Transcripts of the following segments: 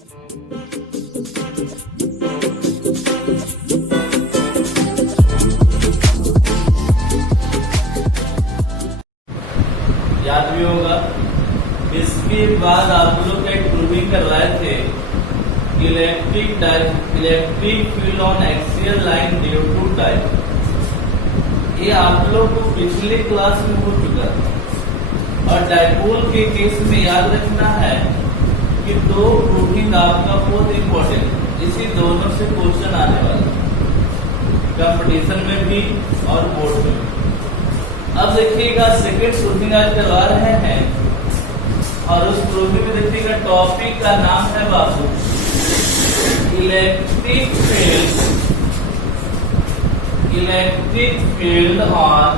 याद भी होगा। इसके बाद आप लोग एक प्रूविंग करवाए थे electric field on axial line due to time. ये आप लोग को पिछले क्लास में हो चुका था। और डाइपोल के केस में याद रखना है कि दो प्रूविंग आपका बहुत इंपॉर्टेंट, इसी दोनों से क्वेश्चन आने वाला कंपटीशन में भी और बोर्ड में भी। अब देखिएगा सेकेंड प्रूविंग आज करवा रहे हैं और उस प्रूविंग में देखिएगा टॉपिक का नाम है बाबू electric field on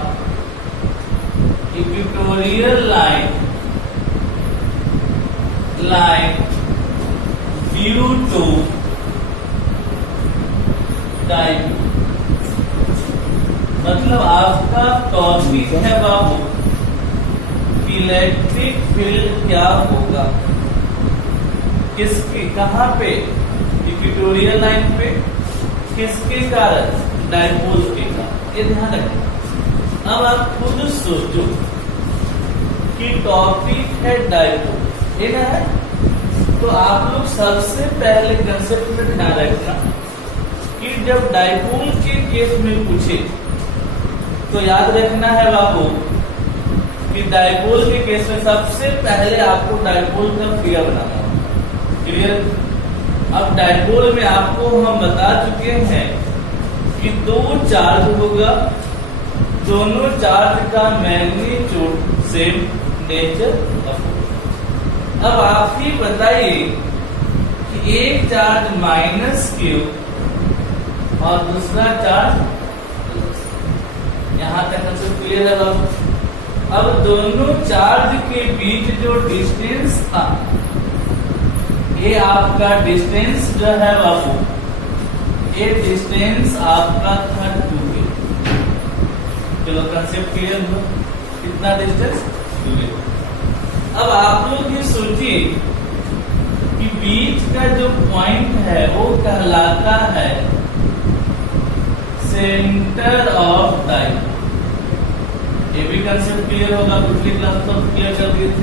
equatorial line due to time. मतलब आपका टॉपिक है बाबू इलेक्ट्रिक फील्ड क्या होगा, किसके, कहां पे, इक्वेटोरियल लाइन पे, किसके कारण, डाइपोल के कारण। ये ध्यान रखें। अब आप खुद सोचो कि टॉपिक है डाइपोल, ये ना है, तो आप लोग सबसे पहले कंसेप्ट में ध्यान रखना कि जब डाइपोल के केस में पूछे तो याद रखना है बाबू कि डाइपोल के केस में सबसे पहले आपको डाइपोल का फिगर बनाना होगा। क्लियर? अब डाइपोल में आपको हम बता चुके हैं कि दो चार्ज होगा, दोनों चार्ज का मैग्नीट्यूड सेम नेचर। अब आप ही बताइए कि एक चार्ज माइनस क्यू और दूसरा चार्ज, यहां तक कंसेप्ट क्लियर है बाबू। अब दोनों चार्ज के बीच जो डिस्टेंस था, ये आपका डिस्टेंस जो है बाबू, ये डिस्टेंस आपका था 2a। चलो कंसेप्ट क्लियर हो, कितना डिस्टेंस 2a। अब आप लोग ये सोचिए कि बीच का जो पॉइंट है वो कहलाता है सेंटर ऑफ टाइम। ये भी कंसेप्ट क्लियर होगा, पिछली क्लास तो क्लियर कर दिए थे।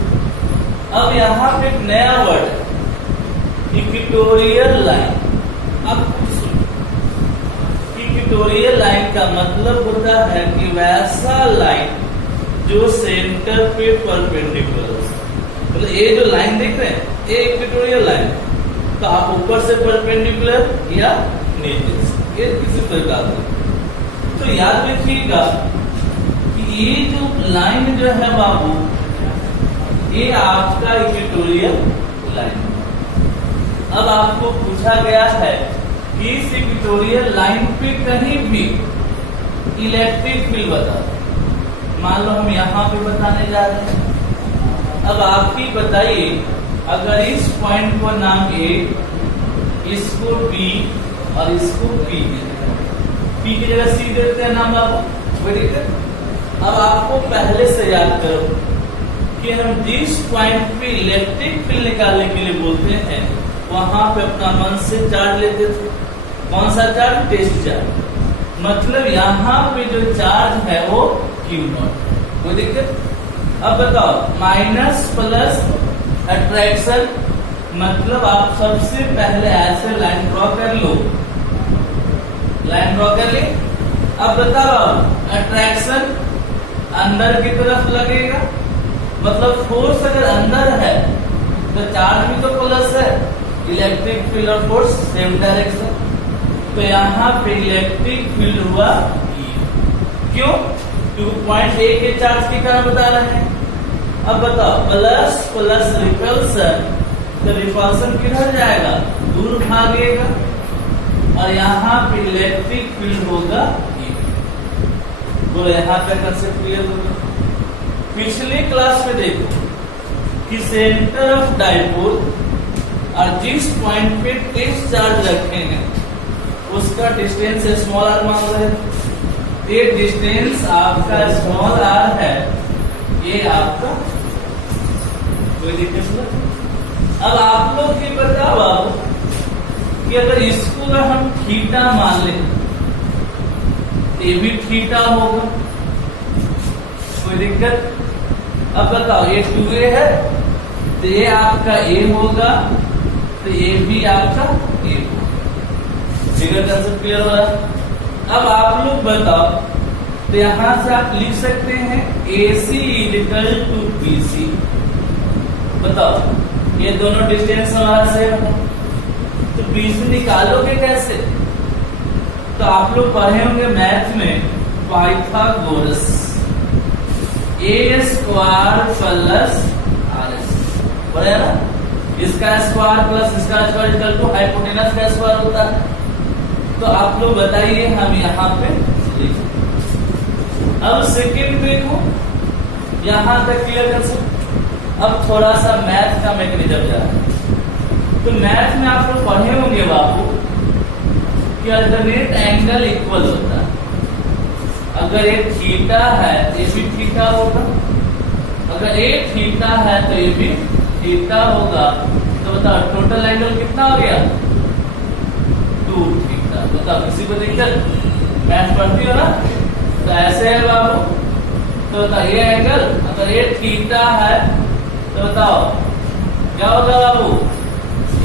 अब यहाँ पे एक नया वर्ड इक्वेटोरियल लाइन। अब कुछ सुनो, इक्वेटोरियल लाइन का मतलब होता है कि वैसा लाइन जो सेंटर पे परपेंडिकुलर हो। मतलब ये जो लाइन देख रहे हैं ये इक्वेटोरियल लाइन, तो आप ऊपर से परपेंडिकुलर या नीचे से, ये किसी प्रकार से। तो याद रखिएगा कि ये जो लाइन जो है बाबू, ये आपका इक्वेटोरियल लाइन। अब आपको पूछा गया है कि इस इक्वेटोरियल लाइन पे कहीं भी इलेक्ट्रिक फील्ड बता दो। मान लो हम यहाँ पे बताने जा रहे हैं। अब आप ही बताइए, अगर इस पॉइंट को नाम ए, इसको बी और इसको पी, पी की जगह सी देते हैं नाम बाबू, वेरी गुड। अब आपको पहले से याद करो कि हम जिस पॉइंट पे इलेक्ट्रिक फील्ड निकालने के लिए बोलते हैं वहां पे अपना मन से चार्ज लेते थे। कौन सा चार्ज? Test charge. मतलब यहाँ पे जो चार्ज है वो Q0। कोई दिक्कत? अब बताओ, माइनस प्लस अट्रैक्शन, मतलब आप सबसे पहले ऐसे लाइन ड्रॉ कर लो, लाइन ड्रॉ कर ली। अब बताओ, अट्रैक्शन अंदर की तरफ लगेगा, मतलब फोर्स अगर अंदर है तो चार्ज भी तो प्लस है, इलेक्ट्रिक फील्ड और फोर्स सेम डायरेक्शन। तो यहाँ पे इलेक्ट्रिक फील्ड हुआ E। क्यों? क्योंकि पॉइंट ए के चार्ज के कारण बता रहे हैं। अब बताओ, प्लस प्लस रिपल्सन, तो रिपल्सन किधर जाएगा? दूर भागेगा, और यहाँ पे इलेक्ट्रिक फील्ड होगा E। तो यहाँ पे कंसेप्ट क्लियर होगा। पिछले क्लास में देखो कि सेंटर ऑफ डाइपोल और जिस पॉइंट पे टेस्ट चार्ज रखेंगे उसका डिस्टेंस स्मॉल आर मान रहे हैं। ये डिस्टेंस आपका स्मॉल आर है, ये आपका, कोई दिक्कत नहीं। अब आप लोग ये बताओ, थीटा मान ले, ये भी थीटा होगा, कोई दिक्कत? अब बताओ ये 2a है तो ये आपका a होगा, तो ये भी आपका a होगा। फिगर कंसेप्ट क्लियर हो रहा है? अब आप लोग बताओ, तो यहां से आप लिख सकते हैं AC इक्वल टू BC। बताओ ये दोनों डिस्टेंस हमारा सेम है, तो BC निकालोगे कैसे? तो आप लोग पढ़े होंगे मैथ में Pythagoras, a square plus RS, पढ़े ना? इसका स्क्वायर प्लस इसका स्क्वायर इक्वल टू हाइपोटेनस का स्क्वायर होता है। तो आप लोग बताइए, हम यहाँ पे लिखें। अब सेकेंड पे को यहां तक क्लियर कर सकते। अब थोड़ा सा मैथ का मैकेनिज्म जा रहा है। तो मैथ में आप लोग पढ़े होंगे बाबू कि अल्टरनेट एंगल इक्वल होता है। अगर ये थीटा है तो ये भी थीटा होगा, अगर ये थीटा है तो ये भी थीटा होगा। तो बताओ टोटल एंगल कितना हो गया? 2 थीटा। बताओ किसी को दिक्कत? मैथ पढ़ती हो ना? तो ऐसे है बाबू। तो बताओ ये एंगल अगर ये थीटा है तो बताओ क्या होगा बाबू?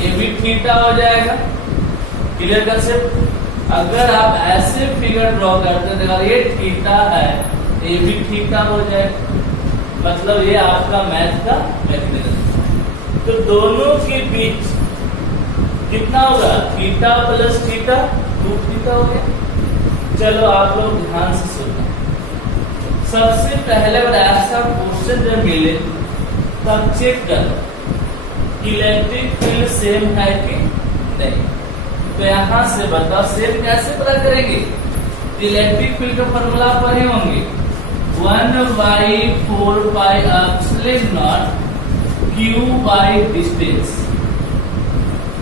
ये भी थीटा हो जाएगा। Clear concept? अगर आप ऐसे फिगर ड्रॉ करते हैं, अगर ये थीटा है ये भी थीटा हो जाएगा। मतलब ये आपका मैथ का मैकेनिज्म। तो दोनों के बीच कितना होगा? थीटा प्लस थीटा, 2 थीटा हो गया। चलो आप लोग ध्यान से सुनना। सबसे पहले अगर ऐसा क्वेश्चन जब मिले तब चेक करो इलेक्ट्रिक फील्ड सेम है कि नहीं। तो यहां से बताओ सेम कैसे पता करेंगे? इलेक्ट्रिक फील्ड का फॉर्मूला पढ़े होंगे, 1/4πε0 Q बाई डिस्टेंस।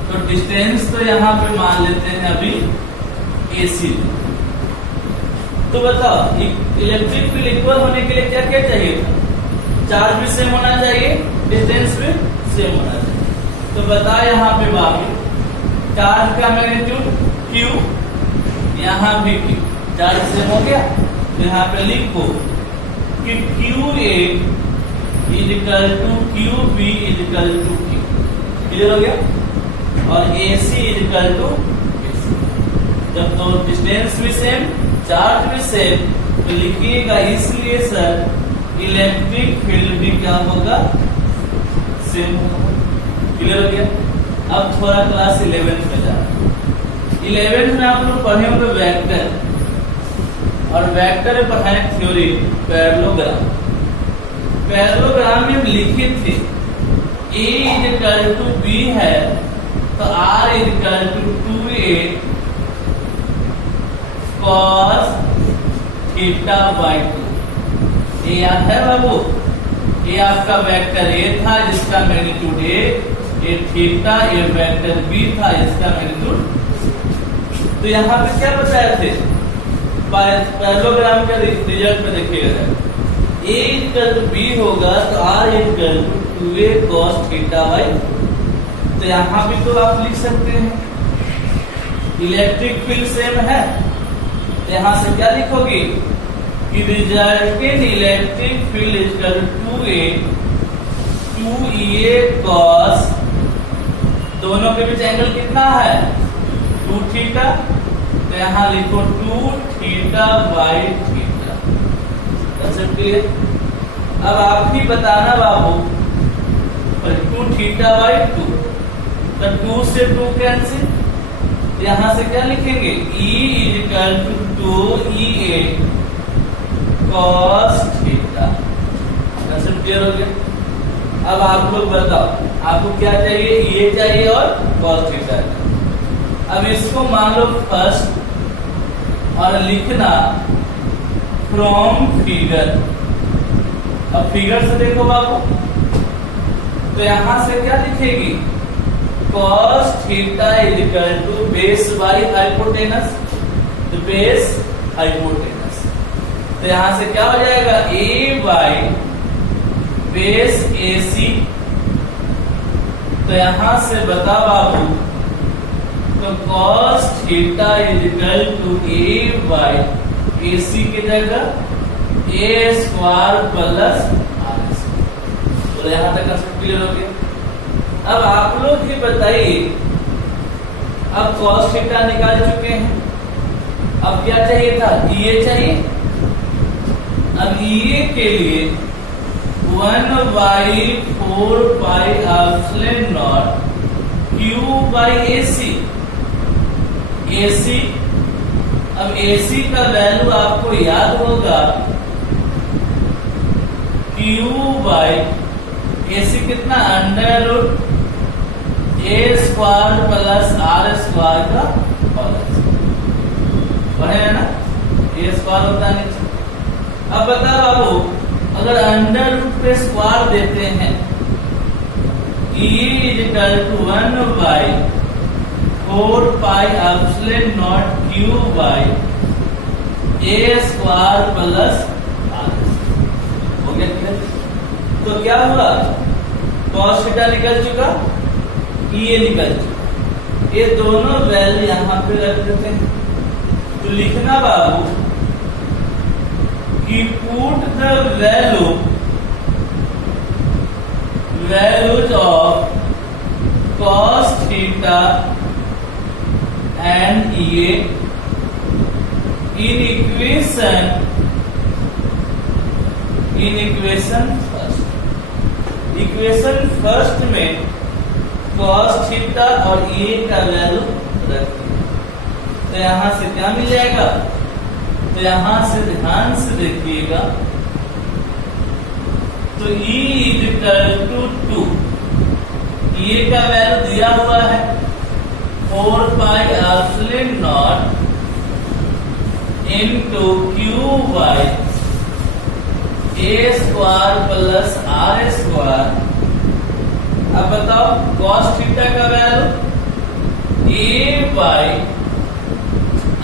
तो डिस्टेंस तो यहाँ पे मान लेते हैं अभी AC। तो बताओ इलेक्ट्रिक फील्ड इक्वल होने के लिए क्या क्या चाहिए था? चार्ज भी सेम होना चाहिए, डिस्टेंस भी सेम होना चाहिए। तो बताओ यहाँ पे बाबू चार्ज का मैग्नीट्यूड Q, यहाँ भी Q, चार्ज सेम हो गया। तो यहाँ पे लिखो कि QA equal to QB equal to Q। Clear हो गया? और AC इक्वल टू AC। जब तो डिस्टेंस भी सेम, चार्ज भी सेम, तो लिखिएगा इसलिए सर इलेक्ट्रिक फील्ड भी क्या होगा? सेम होगा। क्लियर हो गया? अब थोड़ा क्लास 11 में जा रहा है। 11 में आप लोग पढ़े होंगे वेक्टर, और वेक्टर में पढ़ाए थ्योरी पैरेललोग्राम। पैरेललोग्राम में हम लिखे थे A इक्वल टू B है तो R equal to 2A cos theta by 2। ये याद है बाबू? ये आपका वेक्टर A था जिसका मैग्नीट्यूड A, ये थीटा, ये वेक्टर B था इसका मैग्नीट्यूड। तो यहाँ पे क्या बताए थे? पैरेललोग्राम का रिजल्ट में देखिएगा, A इक्वल टू B होगा तो R equal to 2A cos theta by. तो यहाँ भी तो आप लिख सकते हैं इलेक्ट्रिक फील्ड सेम है। तो यहाँ से क्या लिखोगे कि resultant electric field equal to 2A cos, दोनों के बीच एंगल कितना है? 2 थीटा। तो यहाँ लिखो 2 theta by theta. Concept clear? अब आप ही बताना बाबू, 2 थीटा बाई 2, तो 2 से 2 कैंसिल। यहां से क्या लिखेंगे? E equal to 2EA cos theta. Concept clear हो गया? अब आप लोग बताओ आपको क्या चाहिए? ये चाहिए और cos थीटा। अब इसको मान लो फर्स्ट और लिखना फ्रॉम फिगर। अब फिगर से देखो बाबू, तो यहां से क्या लिखेगी? cos theta equal to base by hypotenuse, तो बेस हाइपोटेनस। तो यहां से क्या हो जाएगा? A by base AC। तो यहां से बता बाबू, तो cos theta is equal to A by A C की जगह A square plus R square. तो यहां तक कंसेप्ट क्लियर हो गया। अब आप लोग ये बताइए, अब cos थीटा निकाल चुके हैं, अब क्या चाहिए था, ये चाहिए। अब ये के लिए 1/4 pi epsilon naught Q by AC। AC, अब AC का वैल्यू आपको याद होगा, Q बाई AC कितना, under root A square plus R square का होल पढ़े है ना, ए स्क्वायर होता है नीचे। अब बता बाबू, अगर अंडर रूट पे स्क्वायर देते हैं, E is equal to 1/4 pi epsilon naught Q by A square plus R. हो गया क्लियर? तो क्या हुआ, cos थीटा निकल चुका, ये निकल चुका, ये दोनों वैल्यू यहां पे रख देते हैं। तो लिखना बाबू कि put the values of cos theta and EA in equation first। Equation first में cos थीटा और EA का वैल्यू रखिए। तो यहां से क्या मिल जाएगा, तो यहां से ध्यान से देखिएगा, तो E इज इक्वल टू 2, ये का वैल्यू दिया हुआ है 4 pi epsilon naught into Q by A square plus R square. अब बताओ cos थीटा का value A by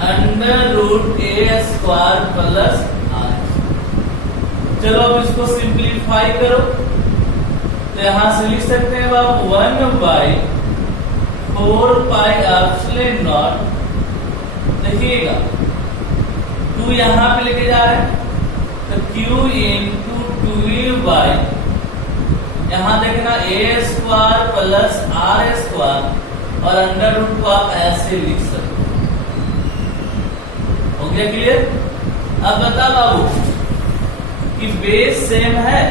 under root A square plus R. चलो अब इसको सिंप्लीफाई करो, तो यहां से लिख सकते हैं बाबू 1/4 पाई एप्सिलॉन नॉट, देखिएगा 2 यहां पे लेके जा रहे हैं, तो Q इंटू 2A बाई, यहां देखना ए स्क्वायर प्लस आर स्क्वायर, और अंडर रूट को आप ऐसे लिख सकते हैं। हो गया क्लियर? अब बता बाबू कि बेस सेम है,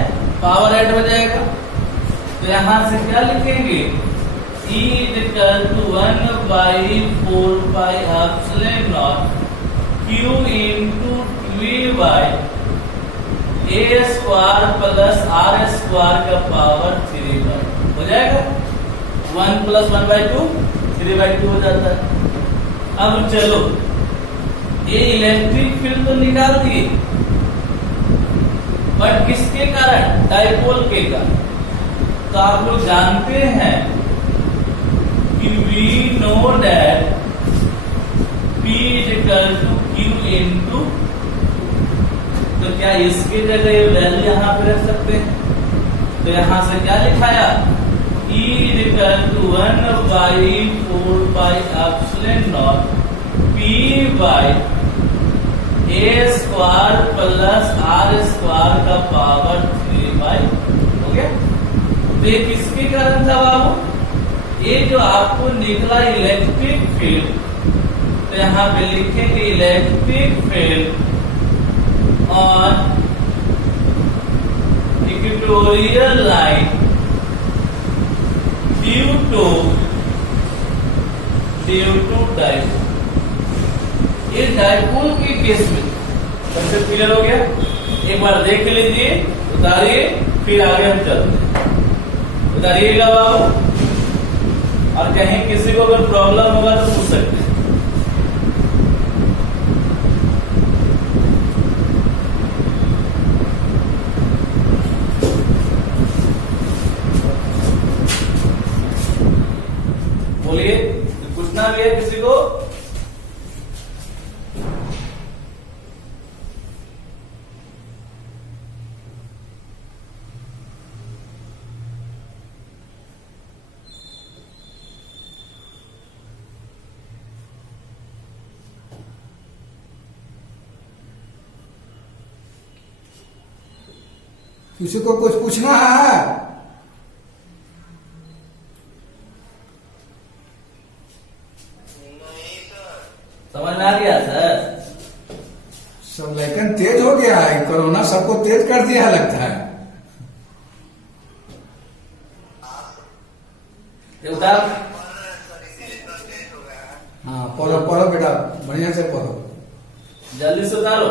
पावर ऐड हो जाएगा, तो यहां से क्या लिखेंगे, E is equal to 1/4 pi epsilon naught Q into 2A by A square plus R square का पावर 3/2 हो जाएगा। 1 प्लस 1/2 3/2 हो जाता है। अब चलो ये इलेक्ट्रिक फील्ड तो निकाल दिए, बट किसके कारण, डाइपोल के कारण। तो आप लोग जानते हैं कि we know that P is equal to Q into, तो क्या इसके जगह ये वैल्यू यहां पे रख सकते हैं, तो यहां से क्या लिखाया, E is equal to 1/4 pi epsilon naught P by A square plus R square का पावर 3/2 हो गया। तो ये किसके कारण था बाबू, ये जो आपको निकला इलेक्ट्रिक फील्ड, तो यहां पे लिखेंगे electric field on equatorial line due to dipole. ये डाइपोल के केस में सबसे क्लियर हो गया। एक बार देख लीजिए, उतारिए, फिर आगे हम चलते हैं। उतारिएगा बाबू, और कहीं किसी को अगर प्रॉब्लम होगा तो पूछ सकते हैं। बोलिए, पूछना भी है किसी को? किसी को कुछ पूछना है? समझ में आ गया सर? सब लेकिन तेज हो गया है, कोरोना सबको तेज कर दिया लगता है। उतार। हाँ पढ़ो पढ़ो बेटा, बढ़िया से पढ़ो। जल्दी से उतारो।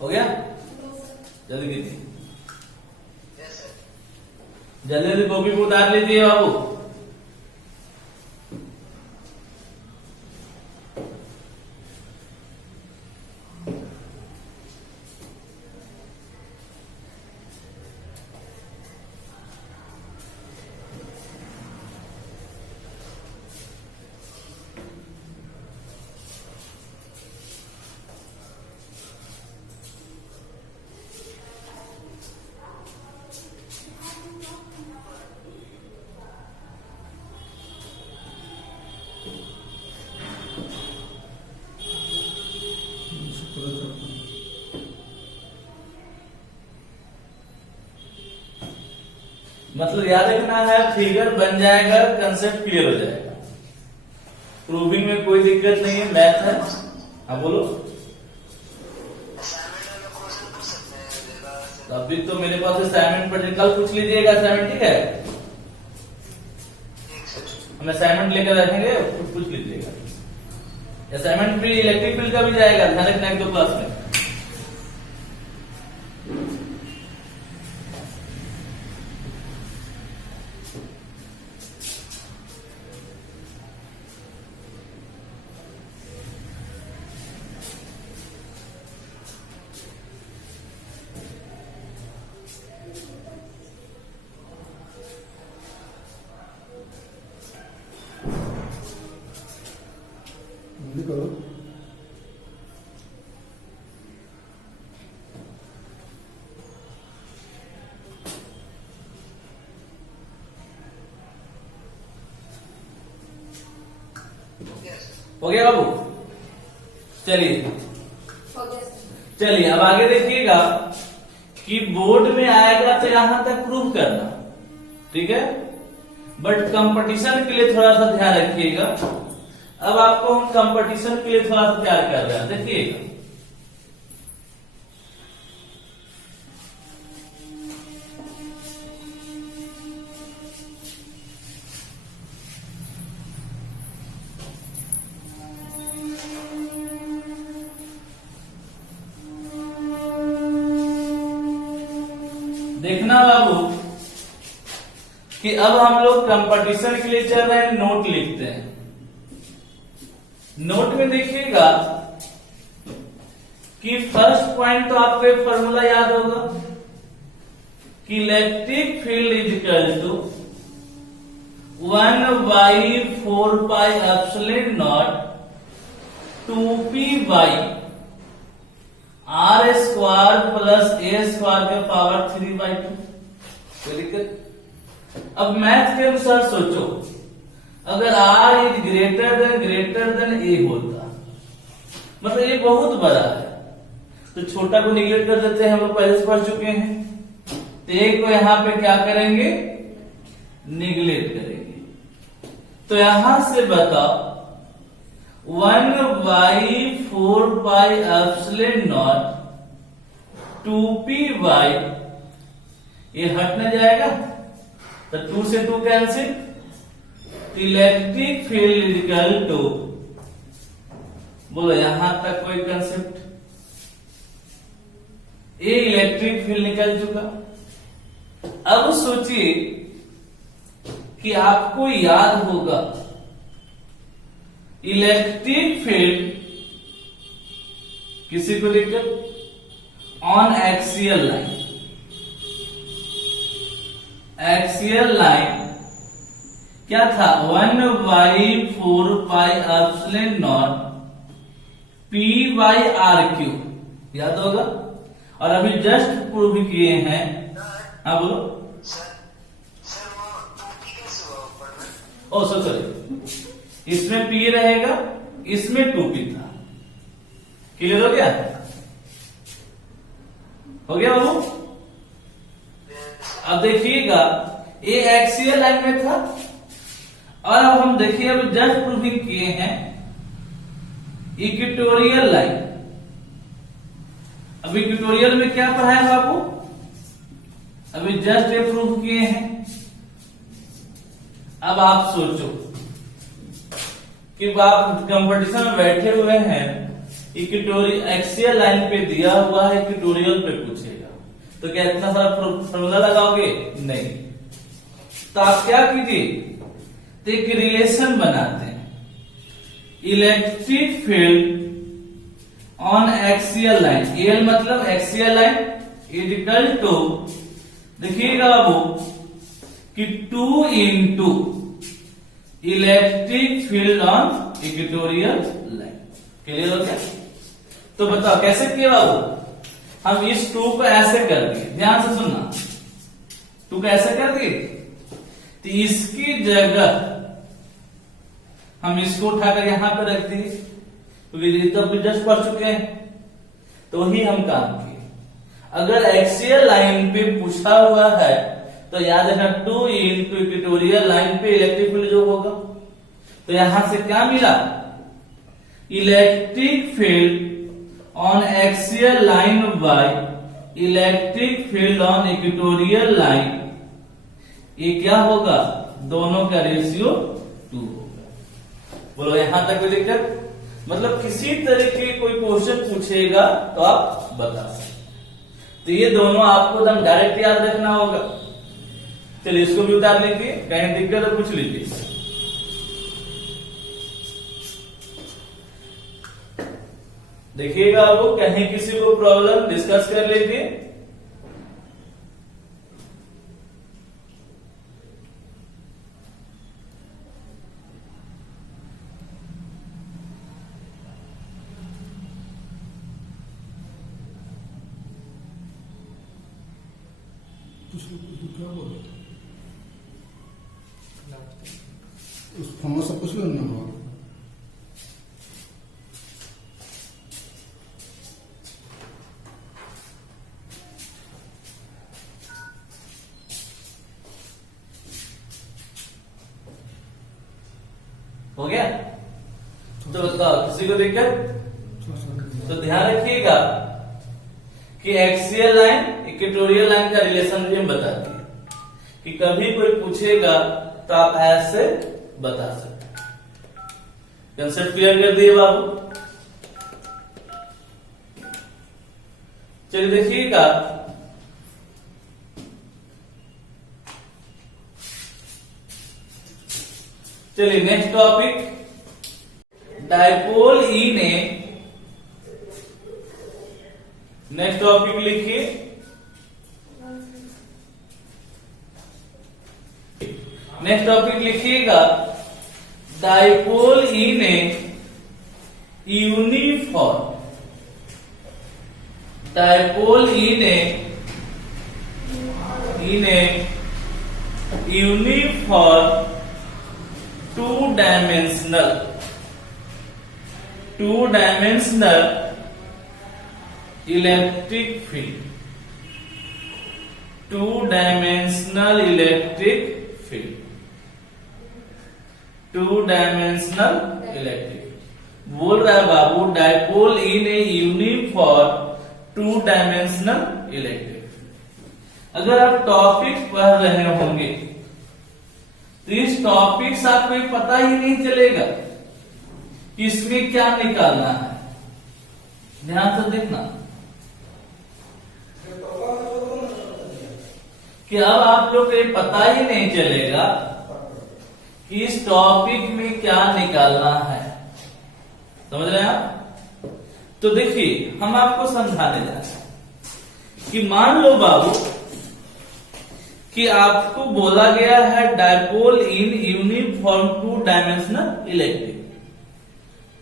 हो गया? जल्दी कीजिए, जल्दी जल्दी कॉपी को उतार लीजिए बाबू। मतलब याद रखना है, फिगर बन जाएगा, कंसेप्ट क्लियर हो जाएगा। प्रूविंग में कोई दिक्कत नहीं है, मैथ है। हाँ बोलो। अभी तो मेरे पास असाइनमेंट पढ़े, कल पूछ लीजिएगा असाइनमेंट, ठीक है? हम असाइनमेंट लेकर रखेंगे, पूछ लीजिएगा। असाइनमेंट भी इलेक्ट्रिक फील्ड का भी जाएगा, ध्यान रखना एक दो क्लास में। करो। हो गया बाबू? चलिए चलिए अब आगे देखिएगा कि बोर्ड में आएगा तो यहां तक प्रूव करना, ठीक है? बट कंपटीशन के लिए थोड़ा सा ध्यान रखिएगा। अब आपको हम कंपटीशन के लिए थोड़ा सा तैयार कर रहे हैं, देखिएगा। देखना बाबू कि अब हम लोग कंपटीशन के लिए चल रहे हैं, नोट लिखते हैं। नोट में देखिएगा कि फर्स्ट पॉइंट तो आपको एक फॉर्मूला याद होगा कि electric field is equal to 1/4πε0 2p/r² plus a² के पावर 3/2। कोई दिक्कत? अब मैथ के अनुसार सोचो, अगर r is greater than a होता, मतलब ये बहुत बड़ा है, तो छोटा को निगलेक्ट कर देते हैं, हम लोग पहले से पढ़ चुके हैं। तो एक को यहां पे क्या करेंगे? निगलेक्ट करेंगे। तो यहां से बताओ 1/4πε0 2p/, ये हट न जाएगा तो 2 से 2 cancel. Electric field equal to, बोलो यहां तक कोई कंसेप्ट? ये इलेक्ट्रिक फील्ड निकल चुका। अब सोचिए कि आपको याद होगा इलेक्ट्रिक फील्ड, किसी को दिक्कत? On axial line, axial line क्या था? 1/4πε0 p/r³, याद होगा? और अभी जस्ट प्रूव किए हैं। हाँ बोलो। ओ सॉरी, इसमें p रहेगा, इसमें 2p था। क्लियर हो गया? हो गया बाबू। अब देखिएगा ये एक्सियल लाइन में था और अब हम देखिए अब जस्ट प्रूविंग किए हैं इक्वेटोरियल लाइन। अब इक्वेटोरियल में क्या पढ़ा है बाबू, अभी जस्ट ये प्रूव किए हैं। अब आप सोचो कि आप कंपटीशन में बैठे हुए हैं, इक्वेटोरियल एक्सियल लाइन पे दिया हुआ है, इक्वेटोरियल पे पूछेगा तो क्या इतना सारा फॉर्मूला लगाओगे? नहीं। तो आप क्या कीजिए, तो एक रिलेशन बनाते हैं, electric field on axial line, L मतलब एक्सियल लाइन इक्वल टू, देखिएगा बाबू कि 2 into electric field on equatorial line. Clear हो गया? तो बताओ कैसे किया बाबू, हम इस 2 को ऐसे कर दिए, ध्यान से सुनना, 2 को ऐसे कर दिए, तो इसकी जगह हम इसको उठाकर यहां पे रख दिए, क्योंकि तो अभी जस्ट पढ़ चुके हैं, तो वही हम काम किए। अगर एक्सियल लाइन पे पूछा हुआ है तो याद रखना 2 इंटू इक्वेटोरियल लाइन पे इलेक्ट्रिक फील्ड जो होगा, तो यहां से क्या मिला, electric field on axial line by electric field on equatorial line, ये क्या होगा, दोनों का रेशियो 2 होगा। बोलो यहां तक कोई दिक्कत? मतलब किसी तरीके कोई क्वेश्चन पूछेगा तो आप बता सकते, तो ये दोनों आपको एकदम डायरेक्ट याद रखना होगा। चलिए इसको भी उतार लीजिए, कहीं दिक्कत तो पूछ लीजिए। देखिएगा आपको कहीं किसी को प्रॉब्लम डिस्कस कर लीजिए। उस फॉर्म से पूछ लो ना। हो गया? तो बताओ किसी को दिक्कत? तो ध्यान रखिएगा कि एक्सियल लाइन इक्वेटोरियल लाइन का रिलेशन भी हम बताते हैं, कि कभी कोई पूछेगा तो आप ऐसे बता सकते। कंसेप्ट क्लियर कर दिए बाबू? चलिए देखिएगा, चलिए next topic, dipole in a, next topic लिखिए, नेक्स्ट टॉपिक लिखिएगा, dipole in a uniform, dipole in a uniform two dimensional electric field, 2 dimensional electric field, 2 dimensional electric. बोल रहा है बाबू dipole in a uniform 2 dimensional electric field. अगर आप topic पढ़ रहे होंगे तो इस टॉपिक से आपको पता ही नहीं चलेगा कि इसमें क्या निकालना है। ध्यान से देखना कि अब आप लोग को ये पता ही नहीं चलेगा कि इस टॉपिक में क्या निकालना है। समझ रहे हैं आप? तो देखिए हम आपको समझाने जा रहे हैं कि मान लो बाबू कि आपको बोला गया है dipole in uniform 2 dimensional electric.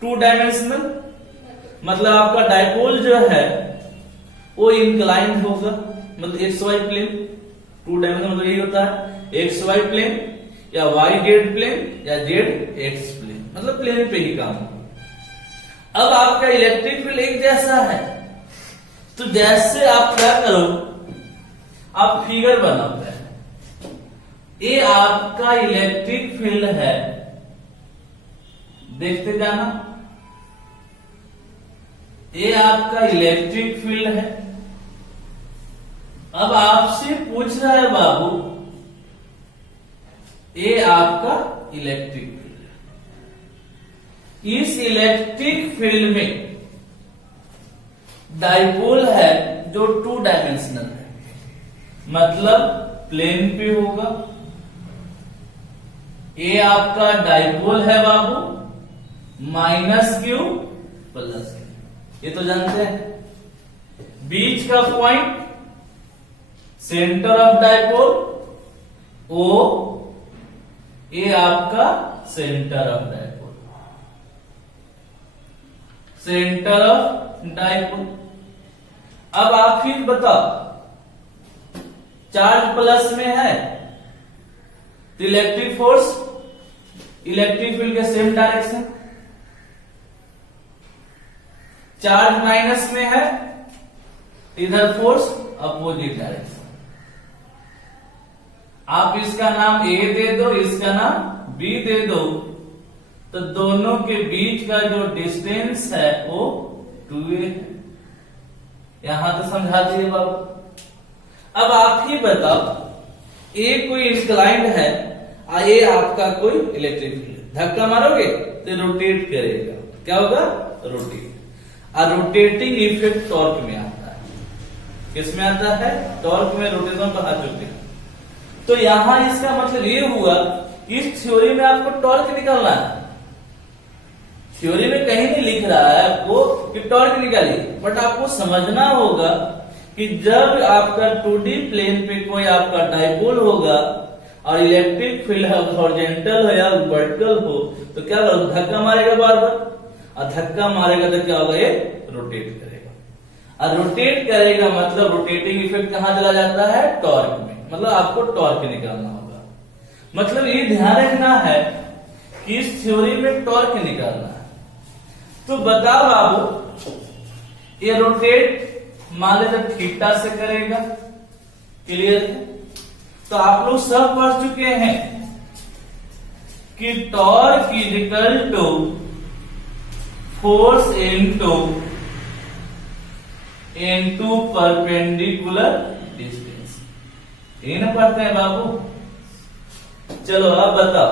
2 dimensional मतलब आपका डायपोल जो है वो इंक्लाइंड होगा, मतलब XY प्लेन। 2 डायमेंशनल मतलब यही होता है XY प्लेन या YZ प्लेन या ZX प्लेन, मतलब प्लेन पे ही काम होगा। अब आपका इलेक्ट्रिक फील्ड एक जैसा है तो जैसे आप क्या करो, आप फिगर बनाओ पहले। ये आपका इलेक्ट्रिक फील्ड है, देखते जाना। ये आपका इलेक्ट्रिक फील्ड है। अब आपसे पूछ रहा है बाबू, ये आपका इलेक्ट्रिक फील्ड है। इस इलेक्ट्रिक फील्ड में डाइपोल है जो 2 डायमेंशनल है, मतलब प्लेन पे होगा। ये आपका डाइपोल है बाबू, -q + q, ये तो जानते हैं। बीच का point centre of dipole O, ये आपका centre of dipole, centre of dipole. अब आप फिर बताओ, चार्ज प्लस में है तो इलेक्ट्रिक फोर्स, इलेक्ट्रिक फील्ड के सेम डायरेक्शन। चार्ज माइनस में है, इधर फोर्स अपोजिट डायरेक्शन। आप इसका नाम A दे दो, इसका नाम B दे दो, तो दोनों के बीच का जो डिस्टेंस है वो 2a है। यहां तो समझा दिए बाबू। अब आप ही बताओ, ये कोई इंक्लाइंड है, ये आपका कोई इलेक्ट्रिक फील्ड, धक्का मारोगे तो रोटेट करेगा। क्या होगा? रोटेट। और रोटेटिंग इफेक्ट टॉर्क में आता है। किस में आता है? टॉर्क में रोटेशन कहा चुके हैं। तो यहां इसका मतलब ये हुआ, इस थ्योरी में आपको टॉर्क निकालना है। थ्योरी में कहीं नहीं लिख रहा है आपको कि टॉर्क निकालिए, बट आपको समझना होगा कि जब आपका 2D प्लेन पे कोई आपका डाइपोल होगा और इलेक्ट्रिक फील्ड हॉरिजॉन्टल हो या वर्टिकल हो, तो क्या करोगे? धक्का मारेगा बार बार, और धक्का मारेगा तो क्या होगा? ये रोटेट करेगा। और रोटेट करेगा मतलब रोटेटिंग इफेक्ट कहां चला जाता है? टॉर्क में। मतलब आपको टॉर्क निकालना होगा। मतलब ये ध्यान रखना है कि इस थ्योरी में टॉर्क निकालना है। तो बताओ बाबू, ये रोटेट मान लीजिए थीटा से करेगा। क्लियर है? तो आप लोग सब पढ़ चुके हैं कि torque equal to force into perpendicular distance. ये ना पढ़ते हैं बाबू? चलो अब बताओ,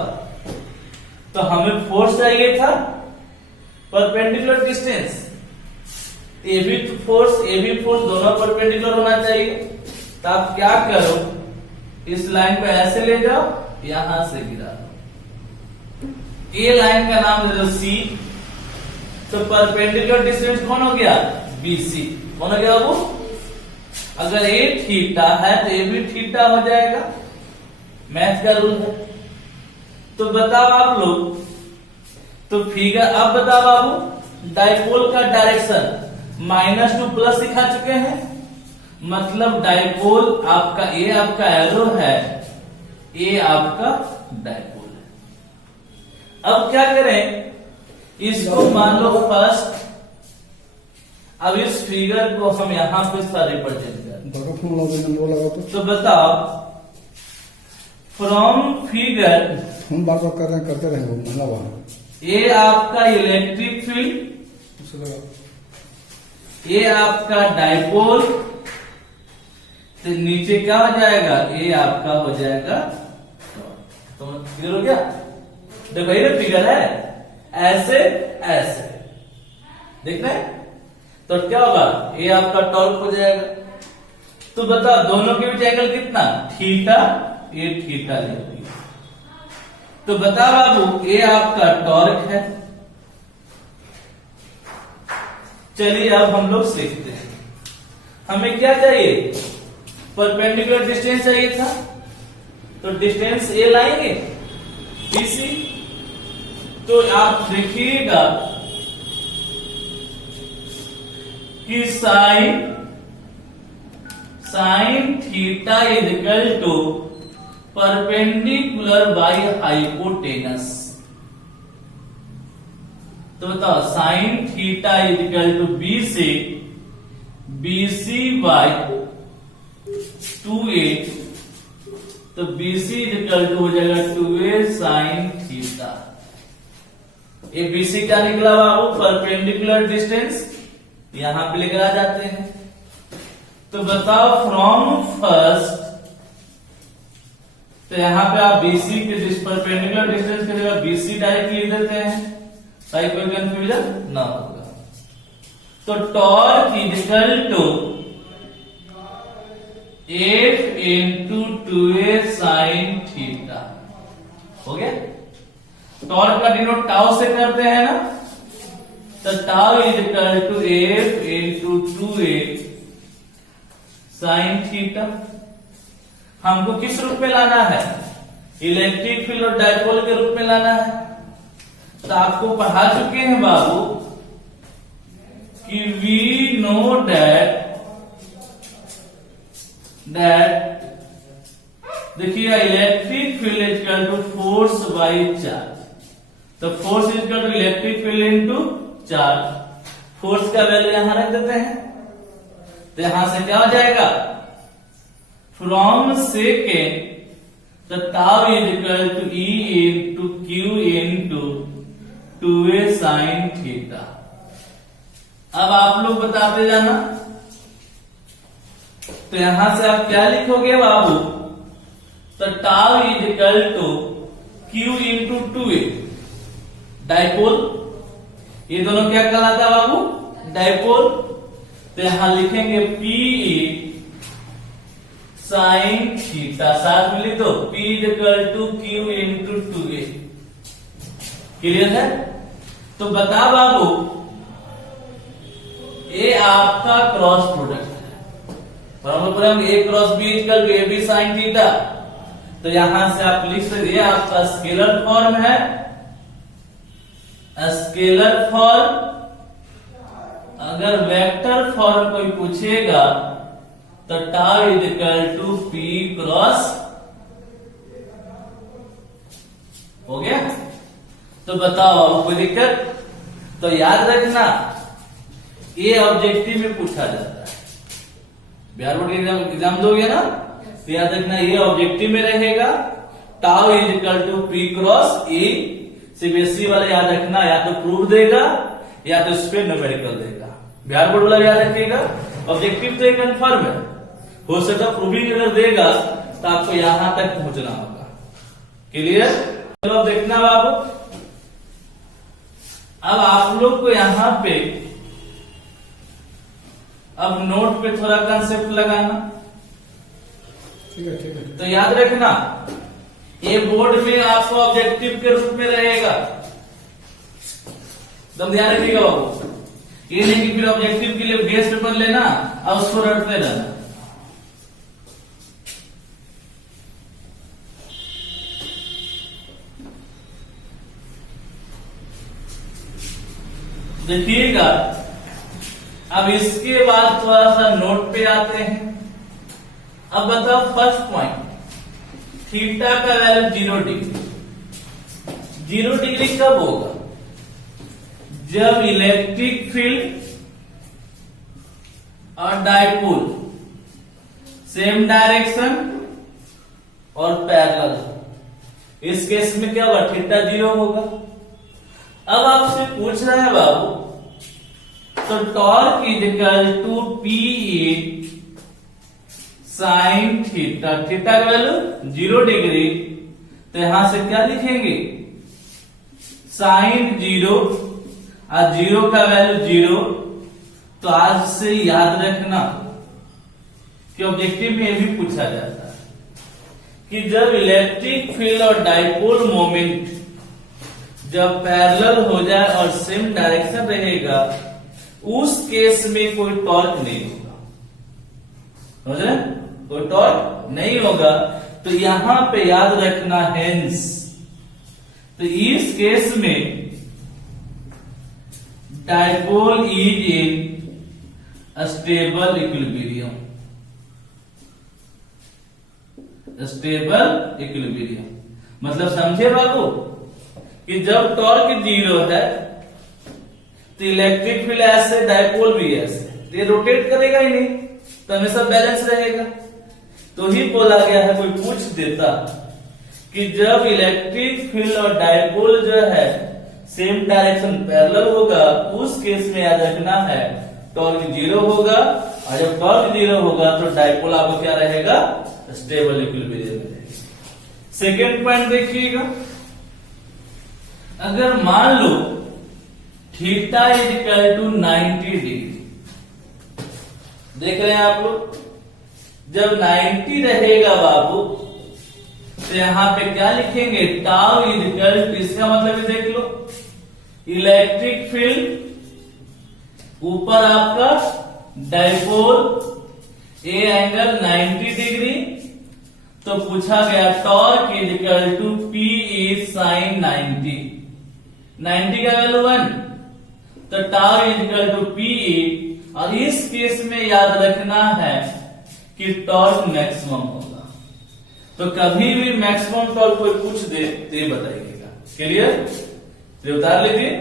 तो हमें फोर्स चाहिए था, परपेंडिकुलर डिस्टेंस। ए भी फोर्स दोनों परपेंडिकुलर होना चाहिए। तो आप क्या करो, इस लाइन को ऐसे ले जाओ, यहां से गिरा दो। ये लाइन का नाम दे दो C। तो परपेंडिकुलर डिस्टेंस कौन हो गया? BC। कौन हो गया बाबू? अगर ये थीटा है तो ये भी थीटा हो जाएगा। मैथ का रूल है। तो बताओ आप लोग, तो फिगर अब बताओ बाबू, डाइपोल का डायरेक्शन -2 प्लस दिखा चुके हैं। मतलब डाइपोल आपका, ये आपका एरो है, ये आपका डाइपोल है। अब क्या करें, इसको मान लो फर्स्ट। अब इस फिगर को हम यहां पे रिप्रेजेंट करें। तो बताओ, फ्रॉम फिगर, हम बार बार करते रहे, ये आपका इलेक्ट्रिक फील्ड, ये आपका डाइपोल, तो नीचे क्या हो जाएगा? ये आपका हो जाएगा टॉर्क। तो क्लियर हो गया? देखो ये फिगर है, ऐसे ऐसे देख रहे हैं, तो क्या होगा? ये आपका टॉर्क हो जाएगा। तो बताओ दोनों के बीच एंगल कितना? थीटा। ये थीटा ले लिया। तो बता बाबू, ये आपका टॉर्क है। चलिए अब हम लोग सीखते हैं। हमें क्या चाहिए? परपेंडिकुलर डिस्टेंस चाहिए था, तो डिस्टेंस ए लाएंगे BC। तो आप देखिएगा कि sine theta is equal to perpendicular by hypotenuse. तो बताओ, sine theta is equal to BC BC by 2a, तो BC इक्वल टू हो जाएगा 2a साइन थीटा। ये BC क्या निकला बाबू? परपेंडिकुलर डिस्टेंस, यहां पे लेकर आ जाते हैं। तो बताओ फ्रॉम फर्स्ट, तो यहां पे आप BC के परपेंडिकुलर डिस्टेंस की जगह BC डायरेक्ट लिख देते हैं ताकि कोई कंफ्यूजन ना होगा। तो torque equal to F into 2a sine theta हो गया। टॉर्क का डिनोट टाउ से करते हैं ना, तो tau is equal to F into 2a sine theta. हमको किस रूप में लाना है? इलेक्ट्रिक फील्ड और डायपोल के रूप में लाना है। तो आपको पढ़ा चुके हैं बाबू कि वी नो दैट देखिए electric field is equal to force by charge. तो force is equal to electric field into charge. Force का वैल्यू यहां रख देते हैं, तो यहां से क्या हो जाएगा? From second the tau is equal to E into Q into 2a sin theta। अब आप लोग बताते जाना। तो यहां से आप क्या लिखोगे बाबू? तो tau is equal to Q into 2a, dipole. ये दोनों क्या कहलाता बाबू? डाइपोल। तो यहां लिखेंगे P साइन थीटा, साथ में लिख दो P equal to Q into 2a। Clear है? तो बता बाबू, ये आपका क्रॉस प्रोडक्ट है। Formula A cross B equal to AB sine theta. तो यहां से आप लिख सकते, ये आपका स्केलर फॉर्म है। स्केलर फॉर्म, अगर वेक्टर फॉर्म कोई पूछेगा तो tau is equal to P cross, हो गया। तो बताओ अब कोई दिक्कत? तो याद रखना, ये ऑब्जेक्टिव में पूछा जाता है। बिहार बोर्ड एग्जाम दोगे ना, तो याद रखना ये ऑब्जेक्टिव में रहेगा। Tau is equal to P cross E। CBSE वाले याद रखना, या तो प्रूफ देगा या तो इस पे न्यूमेरिकल देगा। बिहार बोर्ड वाला याद रखिएगा, ऑब्जेक्टिव तो कंफर्म है, हो सकता प्रूविंग अगर देगा तो आपको यहां तक पहुंचना होगा। क्लियर? चलो अब देखना बाबू, अब आप लोग को यहां पे अब नोट पे थोड़ा कंसेप्ट लगाना। ठीक है। तो याद रखना, ये बोर्ड में आपको ऑब्जेक्टिव के रूप में रहेगा। एकदम ध्यान रखिएगा बाबू, ये नहीं कि फिर ऑब्जेक्टिव के लिए गेस्ट पेपर लेना और उसको रटते रहना। देखिएगा, अब इसके बाद थोड़ा सा नोट पे आते हैं। अब बताओ फर्स्ट पॉइंट, थीटा का वैल्यू 0 डिग्री। 0 डिग्री कब होगा? जब इलेक्ट्रिक फील्ड और डाइपोल सेम डायरेक्शन और पैरेलल हो। इस केस में क्या होगा? थीटा 0 होगा। अब आपसे पूछ रहा है बाबू, तो torque is equal to P sine theta. Theta का वैल्यू 0 डिग्री, तो यहां से क्या लिखेंगे? साइन 0 और 0 का वैल्यू 0। तो आज से याद रखना कि ऑब्जेक्टिव में यह भी पूछा जाता है कि जब इलेक्ट्रिक फील्ड और डाइपोल मोमेंट जब पैरेलल हो जाए और सेम डायरेक्शन रहेगा, उस केस में कोई टॉर्क नहीं होगा। समझ रहे? कोई टॉर्क नहीं होगा। तो यहां पे याद रखना हेंस, तो इस केस में dipole is in stable equilibrium. Stable equilibrium मतलब समझे बाबू कि जब टॉर्क 0 है तो इलेक्ट्रिक फील्ड ऐसे, डाइपोल भी ऐसे। तो ये रोटेट करेगा ही नहीं, तो हमेशा बैलेंस रहेगा। तो ही बोला गया है, कोई पूछ देता कि जब इलेक्ट्रिक फील्ड और डायपोल जो है सेम डायरेक्शन पैरेलल होगा, उस केस में याद रखना है टॉर्क 0 होगा, और जब टॉर्क 0 होगा तो डायपोल आपका क्या रहेगा, स्टेबल इक्विलिब्रियम में रहेगा। सेकेंड पॉइंट देखिएगा, अगर मान लो theta is equal to 90 degree, देख रहे हैं आप लोग, जब 90 रहेगा बाबू तो यहां पे क्या लिखेंगे, टाउ इज इक्वल टू, इसका मतलब है देख लो, इलेक्ट्रिक फील्ड ऊपर आपका डायपोल ए एंगल 90 डिग्री, तो पूछा गया torque is equal to P is sine 90, 90 का वैल्यू 1, तो tau is equal to P E, और इस केस में याद रखना है कि टॉर्क मैक्सिमम होगा। तो कभी भी मैक्सिमम टॉर्क कोई पूछ दे तो ये बताइएगा। क्लियर, तो उतार लीजिए।